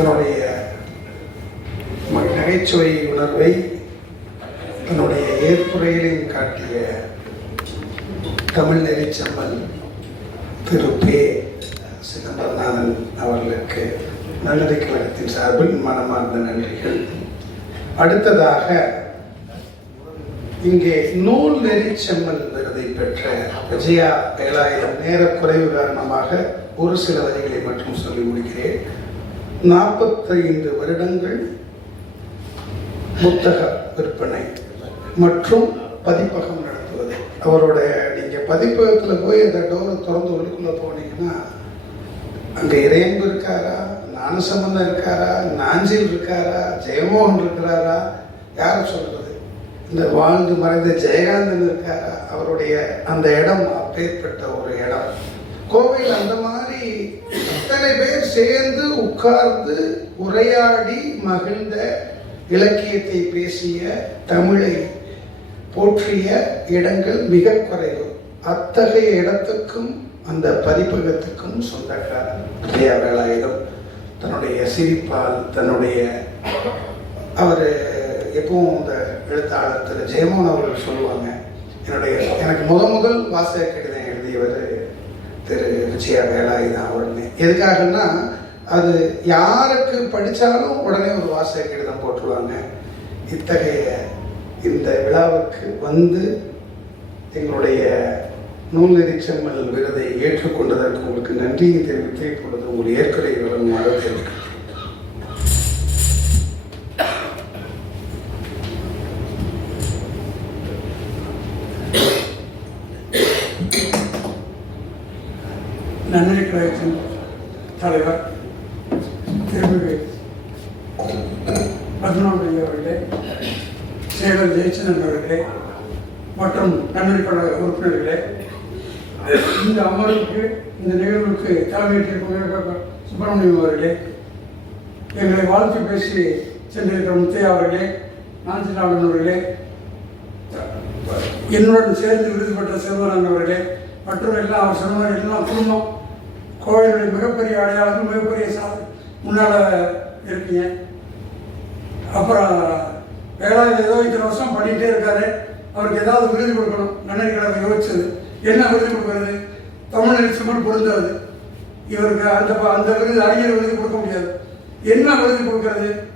தன்னுடைய நகைச்சுவை உணர்வை தன்னுடைய ஏற்புரையிலையும் காட்டிய தமிழ் நெறிச்செம்மல் திரு பே சிதம்பரநாதன் அவர்களுக்கு நல்லதை கழகத்தின் சார்பில் மனமார்ந்த நன்றிகள். அடுத்ததாக இங்கே நூல் நெறிச்செம்மல் விருதை பெற்ற விஜயா வேலாயுதம் நேர குறைவு காரணமாக ஒரு சில வரிகளை மட்டும் சொல்லி முடிக்கிறேன். நாற்பத்தைந்து வருடங்கள் புத்தக விற்பனை மற்றும் பதிப்பகம் நடத்துவது. அவரோட நீங்கள் பதிப்பகத்தில் போய் அந்த டோரை திறந்து உள்ளுக்குள்ளே போனீங்கன்னா அங்கே இறையன்பு இருக்காரா? ஞானசம்பந்தம் இருக்காரா? நாஞ்சில் இருக்காரா? ஜெயமோகன் இருக்கிறாரா? யாரை சொல்கிறது இந்த வாழ்ந்து மறைந்த ஜெயகாந்தன் இருக்காரா? அவருடைய அந்த இடம் அப்பேற்பட்ட ஒரு இடம். கோவையில் அந்த மாதிரி அத்தனை பேர் சேர்ந்து உட்கார்ந்து உரையாடி மகிழ்ந்த இலக்கியத்தை பேசிய தமிழை போற்றிய இடங்கள் மிக குறைவு. அத்தகைய இடத்துக்கும் அந்த பதிப்பகத்துக்கும் சொந்தக்காரர் விஜயா வேலாயுதம் தன்னுடைய சிரிப்பால் தன்னுடைய அவர் எப்பவும் இந்த எழுத்தாளர் திரு ஜெயமோகன் அவர்கள் சொல்லுவாங்க. என்னுடைய எனக்கு முத முதல் வாசக கடிதம் எழுதியவர் திரு விஜயா வேலாயுதம் உடனே எதுக்காகன்னா அது யாருக்கு படித்தாலும் உடனே ஒரு வாசக கடிதம் போட்டுருவாங்க. இத்தகைய இந்த விழாவுக்கு வந்து எங்களுடைய நூல் செம்மல் விருதை ஏற்றுக்கொண்டதற்கு உங்களுக்கு நன்றியை தெரிவித்து இப்பொழுது உங்கள் ஏற்கனவே வழங்குமாறு தெரிவிக்கிறேன் தலைவர் திருமிகு பத்மநாபதி அவர்களே சேகர் ஜெயச்சந்திரன் அவர்களே மற்றும் கண்ணடி கழக உறுப்பினர்களே இந்த அமர்வுக்கு இந்த நிகழ்வுக்கு தலைமையேற்றிருக்கும் சுப்பிரமணியம் அவர்களே எங்களை வாழ்த்து பேசி சென்றிருக்கிற முத்தையா அவர்களே நாஞ்சிநாதன் அவர்களே என்னுடன் சேர்ந்து விருது பெற்ற செல்வரன் அவர்களே மற்றும் எல்லாம் அவர் சொன்ன எல்லாம் குடும்பம் கோவிலுடைய மிகப்பெரிய அடையாளம் மிகப்பெரிய சா முன்னால் இருக்கீங்க. அப்புறம் வேளாண் ஏதோ இத்தனை வருஷம் பண்ணிகிட்டே இருக்காரு. அவருக்கு ஏதாவது விருது கொடுக்கணும். நன்னறி கிழமை யோசிச்சது. என்ன விருது கொடுக்கறது? தமிழ் நிச்சயமாக பொருந்தாது. இவருக்கு அந்த ப- அந்த விருது அறிஞர் விருது கொடுக்க முடியாது. என்ன விருது கொடுக்கறது?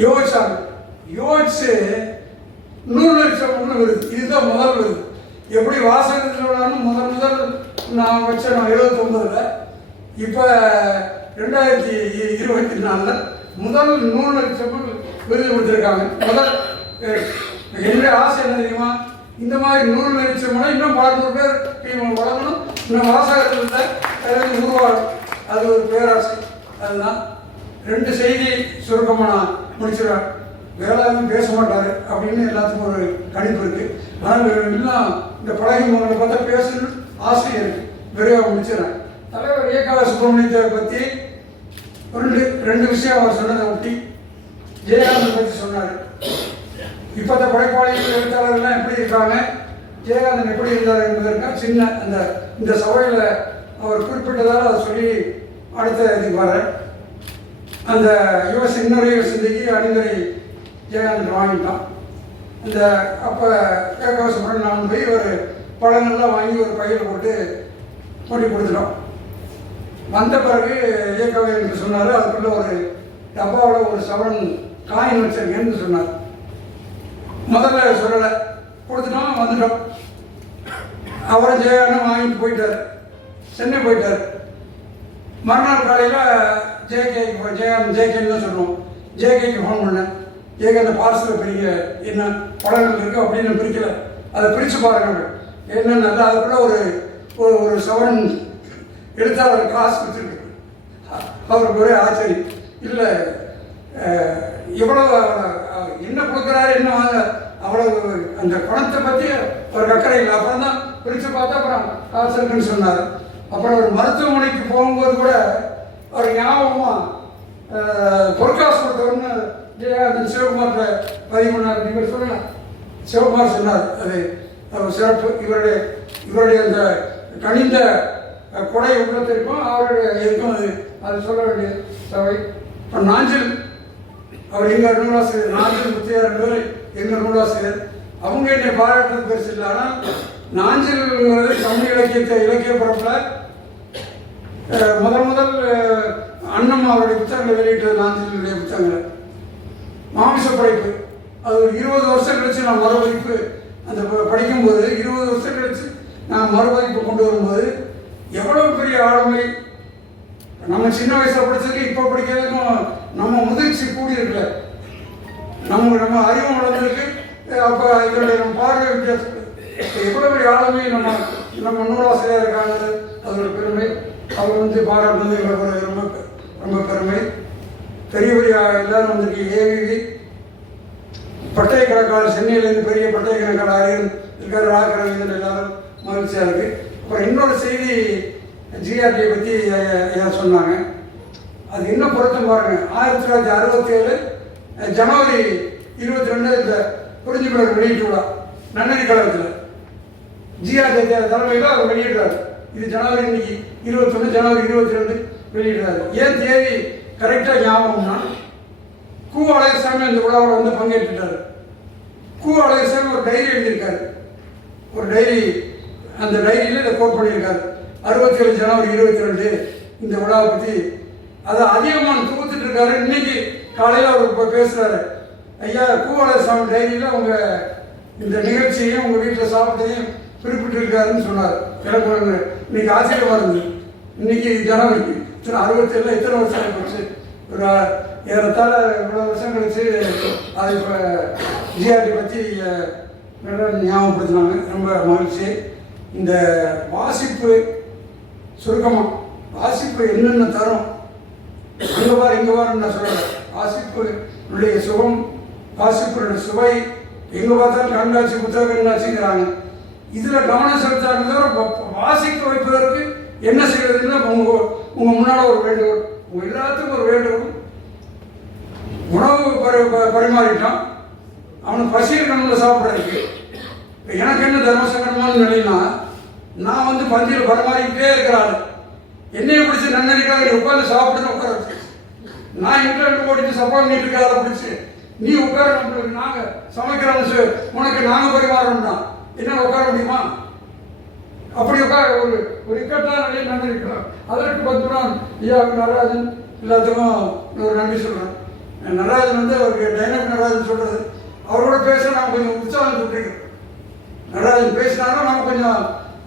யோசிச்சாங்க. யோசிச்சு நூறு லட்சம் ஒன்று வருது. இதுதான் முதல் வருது. எப்படி வாசகத்தில் முதல் முதல் நான் வச்ச நான் எழுபத்தொம்பதில் இப்போ ரெண்டாயிரத்தி இருபத்தி நாலில் முதல் நூறு செப்பல் விருது கொடுத்துருக்காங்க. முதல் என்னுடைய ஆசை என்ன தெரியுமா? இந்த மாதிரி நூறு நினைச்சோம்னா இன்னும் பல நூறு பேர் டீம் வளரணும். இன்னும் வாசகத்தில் உருவாகும் அது ஒரு பேராசை. அதுதான். ரெண்டு செய்தி சுருக்கமாக நான் முடிச்சிடுவேன் வேளாண்மை பேச மாட்டார் அப்படின்னு எல்லாத்துக்கும் ஒரு கணிப்பு இருக்குது ஆனால் எல்லாம் இந்த பழகி மகனை பார்த்தா பேசணும். ஆசிரியர் விரைவாக முடிச்சிடறேன் தலைவர் ஏகால சுப்பிரமணியத்தை பற்றி ரெண்டு ரெண்டு விஷயம் அவர் சொன்னதை ஒட்டி ஜெயகாந்தன் பற்றி சொன்னார். இப்போத்த படைப்பாளிகள் எழுத்தாளர்கள்லாம் எப்படி இருக்காங்க? ஜெயகாந்தன் எப்படி இருந்தார் என்பதற்கு சின்ன அந்த இந்த சபையில் அவர் குறிப்பிட்டதால் அதை சொல்லி அடுத்த இதுக்கு வர அந்த யுவ இன்னொரு சிந்தைக்கு அணிந்துரை ஜெயகாந்தன் வாங்கிட்டான். அந்த அப்போ கேட்க சுப்பிரமணியன் நான் போய் ஒரு பழங்கள்லாம் வாங்கி ஒரு பையில் போட்டு கொண்டு கொடுத்துட்டோம் வந்த பிறகு இயக்கவே என்று சொன்னார். அதுக்குள்ள ஒரு டப்பாவில் ஒரு செவன் காயின் வச்சிருக்கேன்னு சொன்னார். முதல்ல சொல்லலை. கொடுத்துட்டோம் வந்துட்டோம். அவரை ஜெயானும் வாங்கிட்டு போயிட்டார். சென்னை போயிட்டார். மறுநாள் காலையில் ஜேகே ஜெயம் ஜேகேன்னு தான் சொல்லுவோம். ஜேகேக்கு ஃபோன் பண்ணேன். ஜேகே அந்த பார்சலை பிரிக்க என்ன படங்கள் இருக்குது அப்படின்னு பிரிக்கல. அதை பிரித்து பாருங்கள் என்ன நல்லா அதுக்குள்ள ஒரு ஒரு ஒரு சவரன் எழுத்தாளர் காசு கொடுத்துருக்கு அவருக்கு ஒரே ஆச்சரியம் இல்லை எவ்வளோ என்ன கொடுக்குறாரு என்ன வாங்க? அவ்வளவு அந்த பணத்தை பற்றி ஒரு அக்கறை இல்லை. அப்புறம் தான் பிரித்து பார்த்தா அப்புறம் காசு இருக்குன்னு சொன்னார். அப்புறம் ஒரு மருத்துவமனைக்கு போகும்போது கூட அவர் ஞாபகமாக பொற்காசு கொடுத்தவர்னு ஜெயகாந்தன் சிவகுமார் பதிவு பண்ணார் நீங்கள் சொல்லலாம் சிவகுமார் சொன்னார் அது சிறப்பு இவருடைய இவருடைய அந்த கனிந்த அஹ், கொடை உள்ளத்திற்கும் அவருடைய இருக்கும் அது. அது சொல்ல வேண்டிய சபை இப்போ நாஞ்சில் அவர் எங்கள் நூலாசிரியர்? நாஞ்சில் முத்தியார் என்பவர் எங்கள் நூலாசிரியர்? அவங்க என்னை பாராட்டுறது பெருசு இல்லை. ஆனால் நாஞ்சில்ங்கிறது தமிழ் இலக்கியத்தை இலக்கிய பரப்பில் முதல் முதல் அண்ணம் அவருடைய புத்தகங்களை வெளியிட்டது நாஞ்சிலுடைய புத்தகங்களை. மாமிச படைப்பு. அது ஒரு இருபது வருஷம் கழிச்சு நான் மறுபதிப்பு அந்த ப- படிக்கும்போது இருபது வருஷம் கழிச்சு நான் மறுபதிப்பு கொண்டு வரும்போது எவ்வளவு பெரிய ஆளுமை. நம்ம சின்ன வயசில் படிச்சதுக்கு இப்போ படிக்கிறதுக்கும் நம்ம முதிர்ச்சி கூடி நம்ம நம்ம அறிவு வளர்ந்துருக்கு. அப்போ இதனுடைய நம்ம பார்வை வித்தியாசம். எவ்வளோ பெரிய ஆளுமை நம்ம நம்ம நூலாசிரியர் காணது அது ஒரு பெருமை. அவர் வந்து பாராட்டுனது எங்களுக்கு ஒரு ரொம்ப பெ- ரொம்ப பெருமை. பெரிய பெரிய எல்லாரும் வந்திருக்கு. ஏவிவி பட்டய கணக்காளர் சென்னையிலேருந்து பெரிய பட்டய கணக்காளர் ஆரியன் இருக்கார் ராகரவீந்திரன் எல்லாரும் மகிழ்ச்சியாக இருக்கு. அப்புறம் இன்னொரு செய்தி ஜிஆர்டியை பற்றி சொன்னாங்க. அது இன்னும் பொருத்தம் பாருங்க. ஆயிரத்தி தொள்ளாயிரத்தி அறுபத்தி ஏழு ஜனவரி இருபத்தி ரெண்டு இந்த புரிஞ்சுக்குள்ள வெளியீட்டு விழா நன்னறி கழகத்தில். ஜிஆர்டி தலைமையில் அவர் வெளியிடுறாரு. இது ஜனவரி இன்னைக்கு இருபத்தொன்று ஜனவரி இருபத்தி ரெண்டு வெளியிடுறாரு. ஏன் தேதி கரெக்டாக ஞாபகம்னா கூ அழகசாமி அந்த விழாவில் வந்து பங்கேற்றுட்டார் கூ அழகசாமி ஒரு டைரி எழுதியிருக்காரு. ஒரு டைரி அந்த டைரியில் இதை கோட் பண்ணியிருக்காரு. அறுபத்தி ஏழு ஜனவரி இருபத்தி ரெண்டு இந்த விழாவை பற்றி அதை அதிகமாக தொகுத்துட்டு இருக்காரு. இன்னைக்கு காலையில் அவர் இப்போ பேசுகிறாரு ஐயா கு அழகசாமி டைரியில் அவங்க இந்த நிகழ்ச்சியையும் உங்கள் வீட்டில் சாப்பிட்டதையும் குறிப்பிட்டிருக்காருன்னு சொன்னார். எனக்கு இன்னைக்கு ஆச்சரியமாக இருந்தது. இன்னைக்கு ஜனவரிக்கு இத்தனை அறுபத்தேழில் எத்தனை வருஷம் போச்சு ஒரு ஏறத்தாழ இவ்வளோ வருஷம் கழிச்சு அது இப்போ ஜிஆர்டி பற்றி ஞாபகப்படுத்தினாங்க. ரொம்ப மகிழ்ச்சி. இந்த வாசிப்பு சுருக்கமாக வாசிப்பு என்னென்ன தரும்? அங்கே பாரு இங்கே பாருன்னு நான் சொல்கிறேன் வாசிப்பு சுகம் வாசிப்புடைய சுவை எங்கே பார்த்தாலும் கண்காட்சி புத்தகம் கண்காட்சிங்கிறாங்க. இதில் கவனம் செலுத்தாங்க தவிர வாசிக்க வைப்பதற்கு என்ன செய்யறதுன்னா உங்கள் உங்கள் முன்னால் ஒரு வேண்டுகோள். உங்கள் எல்லாத்துக்கும் ஒரு வேண்டுகோள். உணவு பரி ப- அவனுக்கு பசி இருக்கணும்ல சாப்பிட்றதுக்கு இப்போ எனக்கு என்ன தர்ம நினைனா நிலைனா நான் வந்து பந்தியில் பரிமாறிக்கிட்டே இருக்கிறாள் என்னைய பிடிச்சி நன்னடிக்காக உட்காந்து சாப்பிடுன்னு உட்கார நான் இன்டர்நெட் ஓடிட்டு சப்போர்ட் பண்ணிட்டு இருக்காத பிடிச்சி. நீ உட்கார நம்மளுக்கு நாங்கள் சமைக்கிறோம் சார் உனக்கு நாங்கள் பரிமாறோம்னா என்ன உட்கார முடியுமா? அப்படி உட்கார ஒரு ஒரு இக்கட்டான நிலையை இருக்கிறான் அதற்கு பத்துறான் ஐயாவுக்கு நடராஜன் எல்லாத்துக்கும் ஒரு நன்றி சொல்கிறேன் நடராஜன் வந்து அவருக்கு டைனமிக் நடராஜன் சொல்கிறது அவரோட பேச நான் கொஞ்சம் உற்சாகம் சொல்லிருக்கேன் நடராஜன் பேசினாலும் நம்ம கொஞ்சம்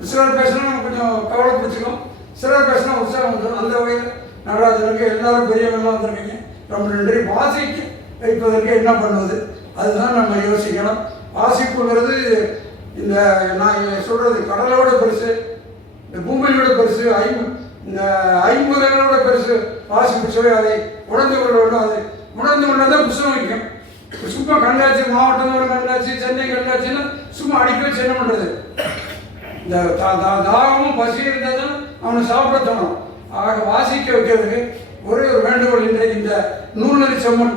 சிலர் பேசினா நம்ம கொஞ்சம் கவலை பிடிச்சிக்கும். சிலர் பேசினா உற்சாகம் வந்துடும் அந்த வகையில் நடராஜனுக்கு எல்லாரும் பெரியவங்களாம் வந்திருக்கீங்க. ரொம்ப நன்றி. வாசிக்கு வைப்பதற்கு என்ன பண்ணுவது? அதுதான் நம்ம யோசிக்கணும். வாசிப்புங்கிறது இந்த நான் சொல்கிறது கடலோட பெருசு இந்த பூமியோட பெருசு ஐம்பது இந்த ஐம்பதுகளோட பெருசு. வாசிப்பு சுவை அதை உணர்ந்து கொள்ள வேண்டும். அது உணர்ந்து கொண்டால் தான் வைக்கும் சும்மா கண்காட்சி மாவட்டத்தோட கண்காட்சி சென்னை கண்காட்சின்னா சும்மா அடிக்க என்ன பண்ணுறது இந்த தா- தா- தாகமும் பசி இருந்தால் தான் அவனை சாப்பிட தோணும். ஆக வாசிக்க வைக்கிறதுக்கு ஒரே ஒரு வேண்டுகோள் இன்றைக்கு இந்த நூலறி செம்மன்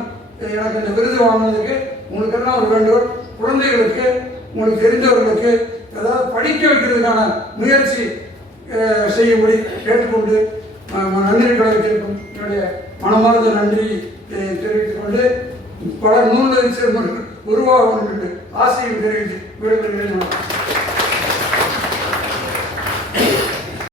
எனக்கு இந்த விருது வாங்கினதுக்கு உங்களுக்கெல்லாம் ஒரு வேண்டுகோள். குழந்தைகளுக்கு உங்களுக்கு தெரிந்தவர்களுக்கு ஏதாவது படிக்க வைக்கிறதுக்கான முயற்சி செய்யும்படி கேட்டுக்கொண்டு நன்றி கழகத்திற்கும் என்னுடைய மனமார்ந்த நன்றி. தெரிவித்துக் கொண்டு பல நூல் செம்மன்கள் உருவாகும் என்று ஆசையும் தெரிவித்து விடுகிறேன்